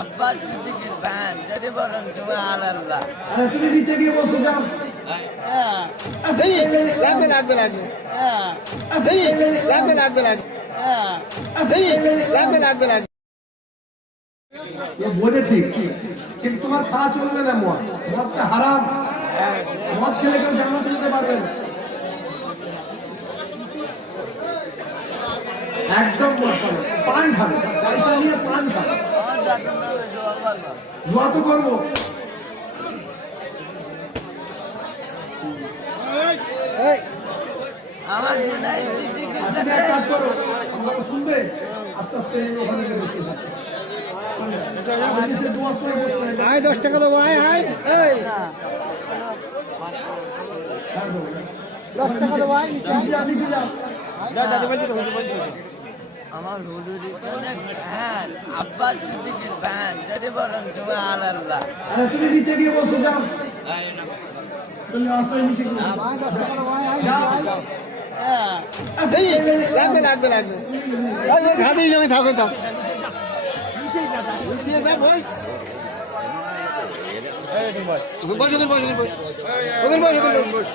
আব্বা সিদ্দিকের ফ্যান যদি বলেন তুমি আল্লাহ। আরে তুমি নিচে গিয়ে বসে যাও। হ্যাঁ এই লাগবে লাগবে লাগবে হ্যাঁ এই লাগবে লাগবে লাগবে হ্যাঁ এই লাগবে লাগবে লাগবে ও বোঝে ঠিক, কিন্তু তোমার খাওয়া চলবে না। মদটা হারাম। মদ খেলে কেউ জান্নাতে যেতে পারবে না। একদম মদ খাবে, পান খাবে, পয়সা নিয়ে পান খাবে। দোয়া তো করবো। আমার আর তুমি এক কাজ করো, আমার শুনবে, আস্তে আস্তে ওখানে গিয়ে বসে থাকো। আমার নিচে দোয়ার সময় বসতে হবে। আয় 10 টাকা দেবো আয় আয় এই হ্যাঁ, দেবো। 10 টাকা দেবো আয় নিচে যাও। আমার হুজুরি ফ্যান আব্বা সিদ্দিকের ফ্যান যদি বলেন তুমি আল্লাহ। আরে তুমি নিচে গিয়ে বসে যাও। তুমি রাস্তায় নিচে গিয়ে আয় 10 টাকা দেবো আয় আয় যাও। হ্যাঁ এই লাগবে লাগবে লাগবে ওই ঘাদি জমি থাকো তো নিচে যা বস এই বস বস বস বস বস